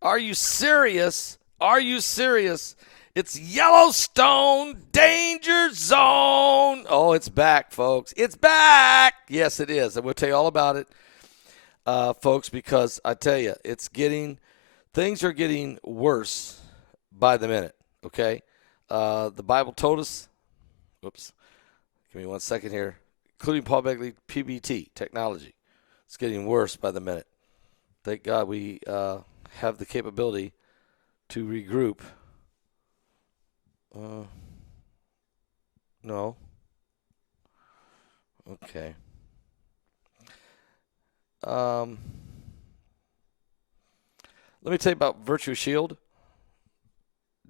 Are you serious? Are you serious? It's Yellowstone Danger Zone. Oh, it's back, folks. It's back. Yes, it is. And we'll tell you all about it, folks, because I tell you, things are getting worse by the minute, okay? The Bible told us, whoops, give me 1 second here, including Paul Begley, PBT, technology. It's getting worse by the minute. Thank God we have the capability to regroup. No. Okay. Let me tell you about Virtue Shield.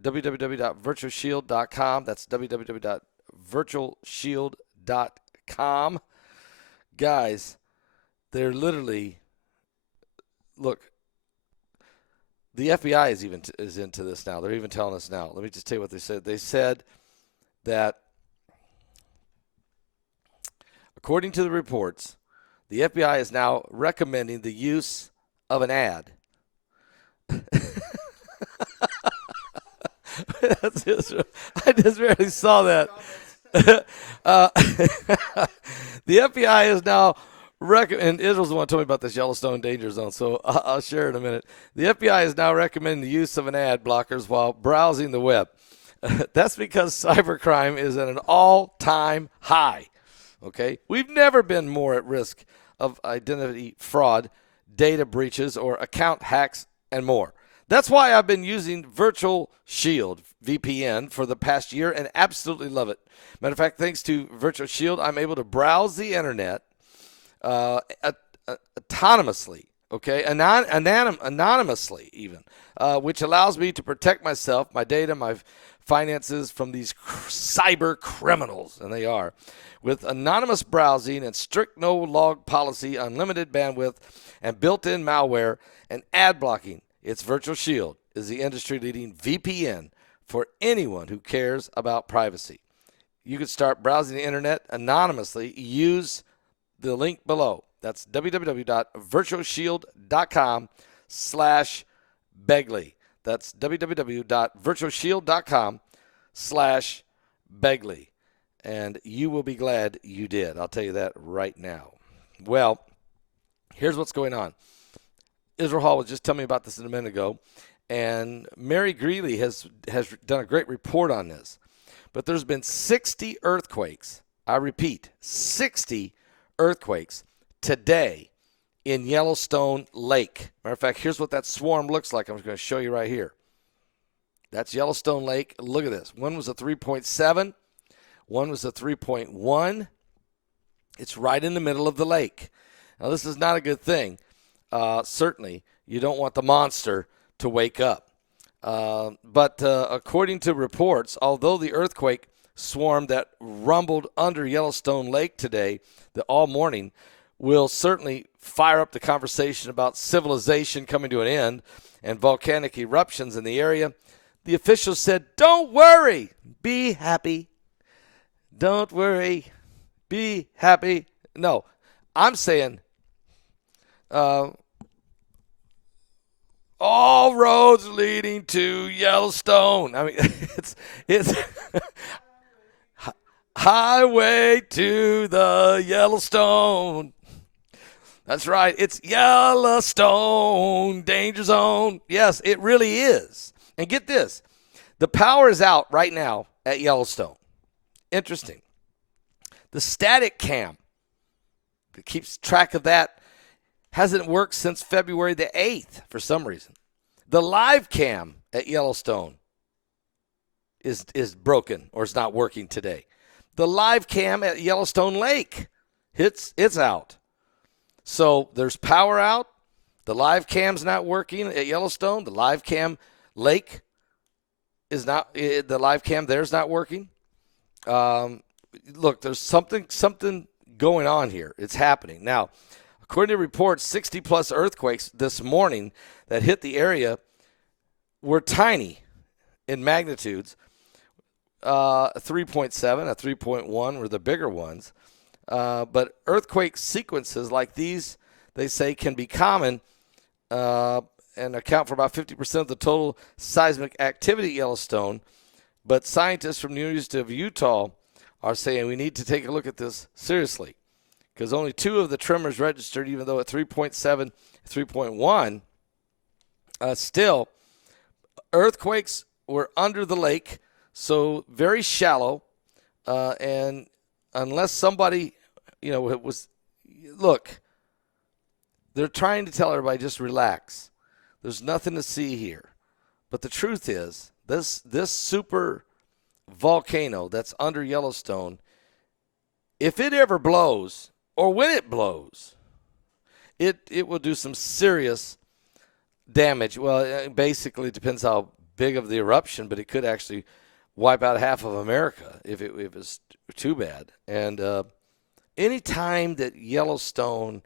www.virtualshield.com. That's www.virtualshield.com. Guys, they're literally, look, the FBI is into this now. They're even telling us now. Let me just tell you what they said. They said that, according to the reports, the FBI is now recommending the use of an ad. I just barely saw that. The FBI is now and Israel's the one who told me about this Yellowstone danger zone, so I'll share in a minute. The FBI is now recommending the use of an ad blockers while browsing the web. That's because cybercrime is at an all-time high. Okay, we've never been more at risk of identity fraud, data breaches, or account hacks, and more. That's why I've been using Virtual Shield VPN for the past year and absolutely love it. Matter of fact, thanks to Virtual Shield, I'm able to browse the internet autonomously, okay, anonymously even, which allows me to protect myself, my data, my finances from these cyber criminals, and they are. With anonymous browsing and strict no-log policy, unlimited bandwidth, and built-in malware and ad blocking, its Virtual Shield is the industry-leading VPN for anyone who cares about privacy. You can start browsing the internet anonymously. Use the link below. That's www.virtualshield.com/Begley. That's www.virtualshield.com/Begley. And you will be glad you did. I'll tell you that right now. Well, here's what's going on. Israel Hall was just telling me about this a minute ago, and Mary Greeley has done a great report on this. But there's been 60 earthquakes. I repeat, 60 earthquakes today in Yellowstone Lake. Matter of fact, here's what that swarm looks like. I'm going to show you right here. That's Yellowstone Lake. Look at this. One was a 3.7. One was a 3.1. It's right in the middle of the lake. Now, this is not a good thing. Certainly, you don't want the monster to wake up. But according to reports, although the earthquake swarm that rumbled under Yellowstone Lake today, all morning, will certainly fire up the conversation about civilization coming to an end and volcanic eruptions in the area, the officials said, don't worry, be happy. Don't worry, be happy. No, I'm saying all roads leading to Yellowstone. I mean, it's highway to the Yellowstone. That's right. It's Yellowstone danger zone. Yes, it really is. And get this. The power is out right now at Yellowstone. Interesting. The static cam that keeps track of that hasn't worked since February the 8th for some reason. The live cam at Yellowstone is broken or is not working today. The live cam at Yellowstone Lake, it's out. So there's power out. The live cam's not working at Yellowstone. The live cam Lake is not. The live cam there's not working. Look, there's something going on here. It's happening now. According to reports, 60-plus earthquakes this morning that hit the area were tiny in magnitudes. 3.7, a 3.1 were the bigger ones. But earthquake sequences like these, they say, can be common and account for about 50% of the total seismic activity at Yellowstone. But scientists from the University of Utah are saying we need to take a look at this seriously, because only 2 of the tremors registered, even though at 3.7, 3.1, still earthquakes were under the lake, so very shallow, and unless somebody, it was, look, they're trying to tell everybody just relax. There's nothing to see here. But the truth is, this super volcano that's under Yellowstone, if it ever blows, or when it blows, it will do some serious damage. Well, it basically depends how big of the eruption, but it could actually wipe out half of America if it was too bad. And any time that Yellowstone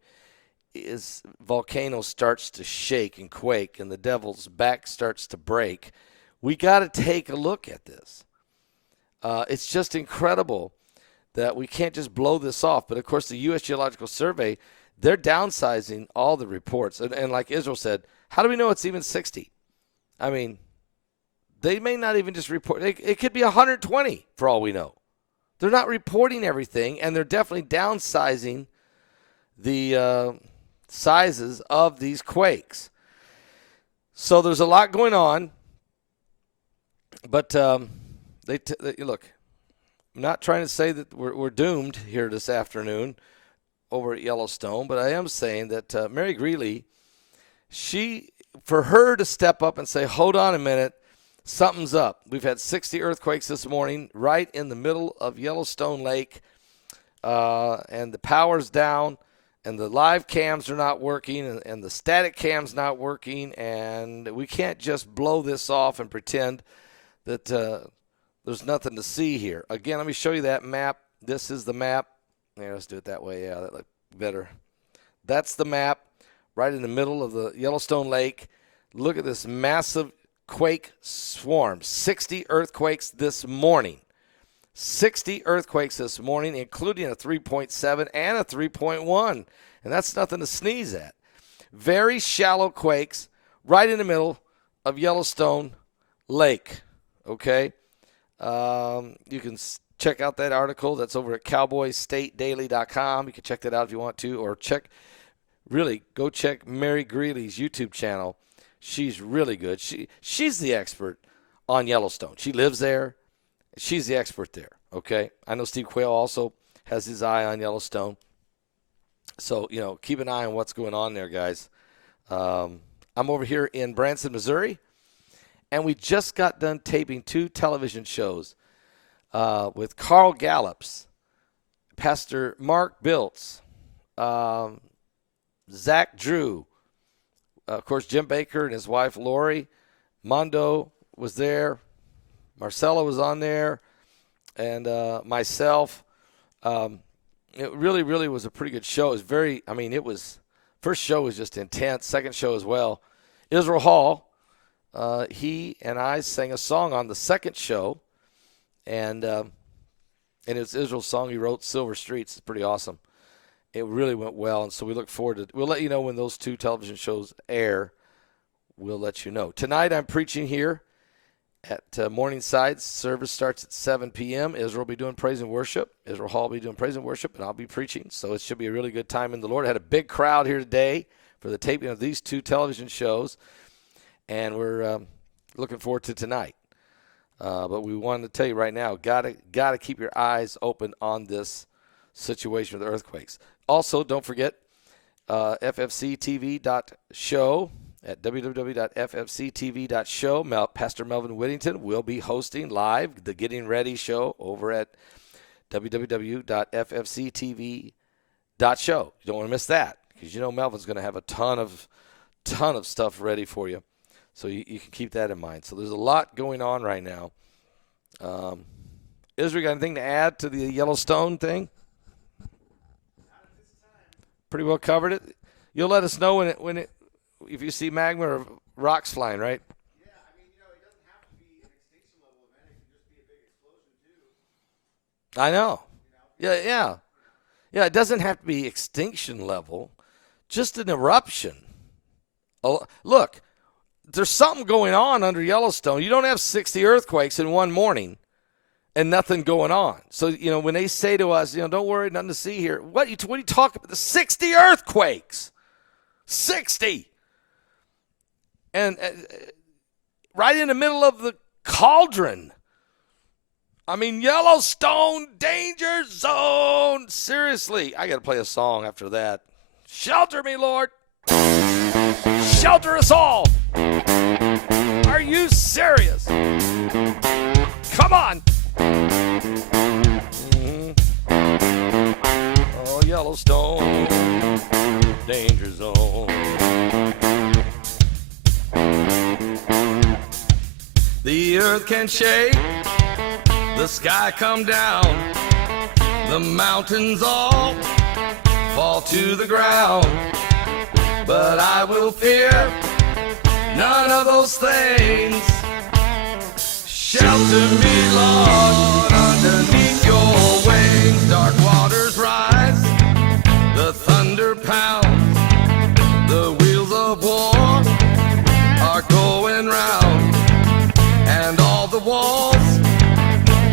volcano starts to shake and quake and the devil's back starts to break, we got to take a look at this. It's just incredible that we can't just blow this off. But, of course, the U.S. Geological Survey, they're downsizing all the reports. And like Israel said, how do we know it's even 60? I mean, they may not even just report. It could be 120 for all we know. They're not reporting everything, and they're definitely downsizing the sizes of these quakes. So there's a lot going on. But look, I'm not trying to say that we're doomed here this afternoon over at Yellowstone, but I am saying that Mary Greeley, for her to step up and say, hold on a minute, something's up. We've had 60 earthquakes this morning right in the middle of Yellowstone Lake, and the power's down, and the live cams are not working, and the static cam's not working, and we can't just blow this off and pretend that there's nothing to see here. Again, let me show you that map. This is the map. Yeah, let's do it that way. Yeah, that looks better. That's the map right in the middle of the Yellowstone Lake. Look at this massive quake swarm. 60 earthquakes this morning. 60 earthquakes this morning, including a 3.7 and a 3.1. And that's nothing to sneeze at. Very shallow quakes right in the middle of Yellowstone Lake. Okay? You can check out that article. That's over at cowboystatedaily.com. You can check that out if you want to, or go check Mary Greeley's YouTube channel. She's really good. She's the expert on Yellowstone. She lives there. She's the expert there, okay? I know Steve Quayle also has his eye on Yellowstone. So, keep an eye on what's going on there, guys. I'm over here in Branson, Missouri, and we just got done taping 2 television shows with Carl Gallups, Pastor Mark Biltz, Zach Drew, of course, Jim Baker and his wife, Lori. Mondo was there. Marcella was on there. And myself. It really, really was a pretty good show. First show was just intense. Second show as well. Israel Hall, he and I sang a song on the second show. And it's Israel's song he wrote, Silver Streets. It's pretty awesome. It really went well, and so we look forward to it. We'll let you know when those 2 television shows air. We'll let you know. Tonight I'm preaching here at Morningside. Service starts at 7 p.m. Israel will be doing praise and worship. Israel Hall will be doing praise and worship, and I'll be preaching. So it should be a really good time in the Lord. I had a big crowd here today for the taping of these 2 television shows, and we're looking forward to tonight. But we wanted to tell you right now, gotta keep your eyes open on this situation with the earthquakes. Also, don't forget ffctv.show at www.ffctv.show. Pastor Melvin Whittington will be hosting live the Getting Ready show over at www.ffctv.show. You don't want to miss that, because Melvin's going to have a ton of stuff ready for you. So you can keep that in mind. So there's a lot going on right now. Israel, got anything to add to the Yellowstone thing? Pretty well covered it. You'll let us know when if you see magma or rocks flying, right? Yeah, it doesn't have to be an extinction level event. It can just be a big explosion too. I know. Yeah. It doesn't have to be extinction level, just an eruption. Oh, look, there's something going on under Yellowstone. You don't have 60 earthquakes in one morning and nothing going on. So, when they say to us, don't worry, nothing to see here. What are you talking about? The 60 earthquakes. 60. And right in the middle of the cauldron. I mean, Yellowstone danger zone. Seriously, I got to play a song after that. Shelter me, Lord. Shelter us all. Are you serious? Come on. Oh, Yellowstone danger zone. The earth can shake, the sky come down, the mountains all fall to the ground. But I will fear none of those things. Shelter me, Lord, underneath your wings. Dark waters rise, the thunder pounds, the wheels of war are going round, and all the walls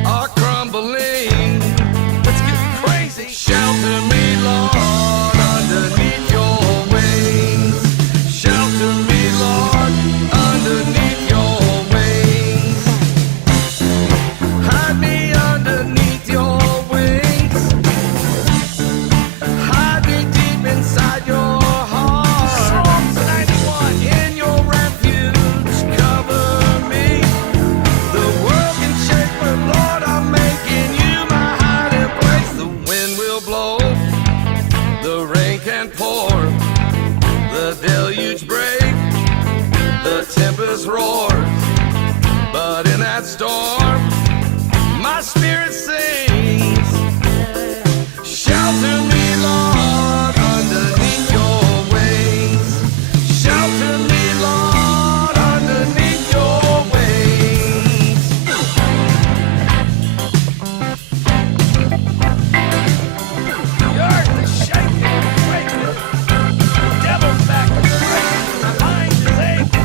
are crumbling. Let's get crazy. Shelter me, Lord, underneath your wings. Shelter me, Lord, underneath your wings. Hide me underneath your wings. Hide me deep inside your heart. Psalms 91. In your refuge, cover me. The world can shake, but Lord, I'm making you my hiding place. The wind will blow, the rain can pour, the deluge break, the tempest roars. But in that storm, my spirit sings. Shelter me, Lord, underneath your wings. Shelter me, Lord, underneath your wings. The earth is shaking and quaking. The devil's back to breaking. My mind is aching.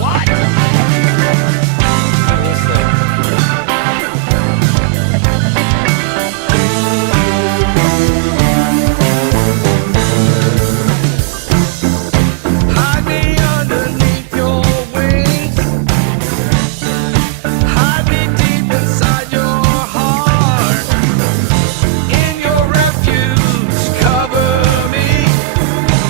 What? Hide me underneath your wings. Hide me deep inside your heart. In your refuge, cover me.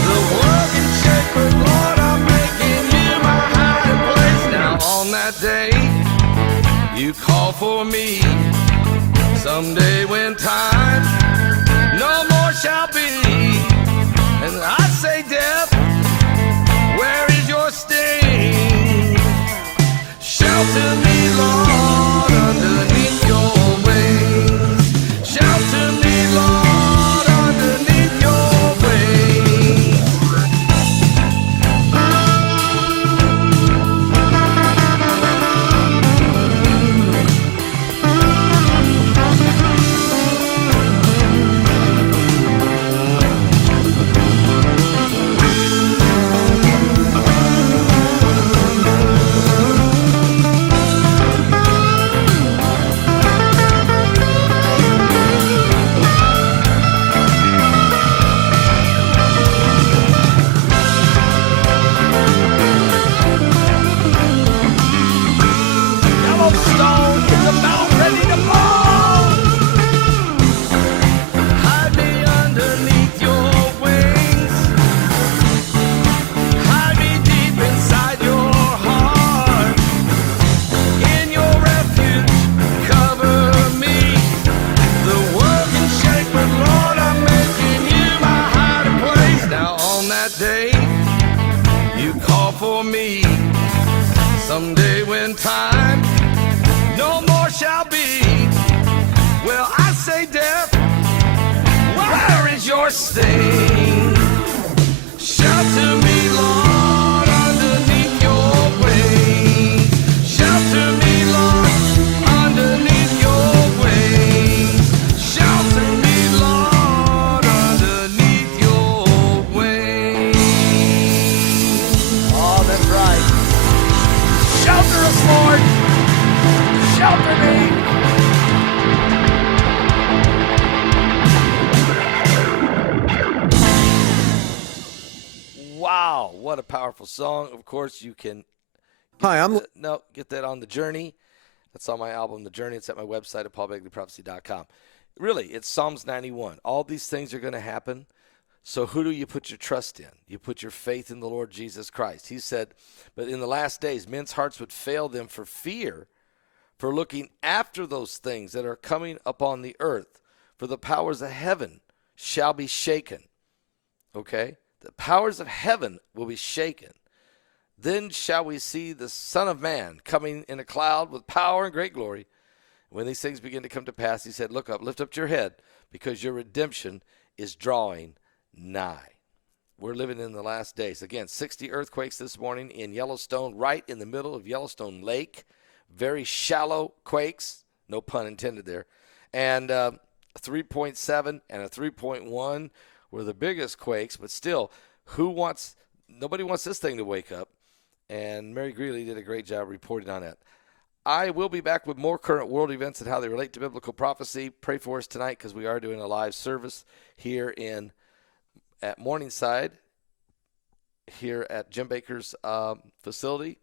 The world can shake, but Lord, I'm making you my hiding place. Now on that day, you call for me. Someday when time no more shall be, and I say, death, where is your sting? Shelter me, Lord, underneath your wings. Shelter me, Lord, underneath your wings. Yellowstone is about ready to blow. Hide me underneath your wings. Hide me deep inside your heart. In your refuge, cover me. The world can shake, but Lord, I'm making you my hiding place. Now on that day, you call for me. Someday when time no more shall be, well, I say, death, where is your sting? Shelter me, Lord, Wow, what a powerful song. Of course, you can Hi, I'm get that on The Journey. That's on my album, The Journey. It's at my website at paulbegleyprophecy.com. Really, it's Psalms 91. All these things are going to happen. So who do you put your trust in? You put your faith in the Lord Jesus Christ. He said, but in the last days, men's hearts would fail them for fear, for looking after those things that are coming upon the earth. For the powers of heaven shall be shaken. Okay? The powers of heaven will be shaken. Then shall we see the Son of Man coming in a cloud with power and great glory. When these things begin to come to pass, he said, look up, lift up your head, because your redemption is drawing nigh. We're living in the last days. Again, 60 earthquakes this morning in Yellowstone, right in the middle of Yellowstone Lake. Very shallow quakes, no pun intended there. And 3.7 and a 3.1 were the biggest quakes, but still, nobody wants this thing to wake up. And Mary Greeley did a great job reporting on that. I will be back with more current world events and how they relate to biblical prophecy. Pray for us tonight because we are doing a live service here at Morningside, here at Jim Baker's facility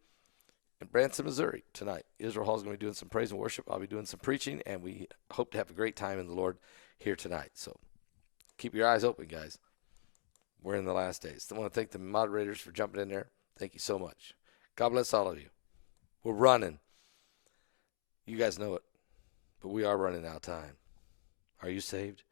in Branson, Missouri tonight. Israel Hall is going to be doing some praise and worship. I'll be doing some preaching, and we hope to have a great time in the Lord here tonight. So keep your eyes open, guys. We're in the last days. I want to thank the moderators for jumping in there. Thank you so much. God bless all of you. We're running. You guys know it, but we are running out of time. Are you saved?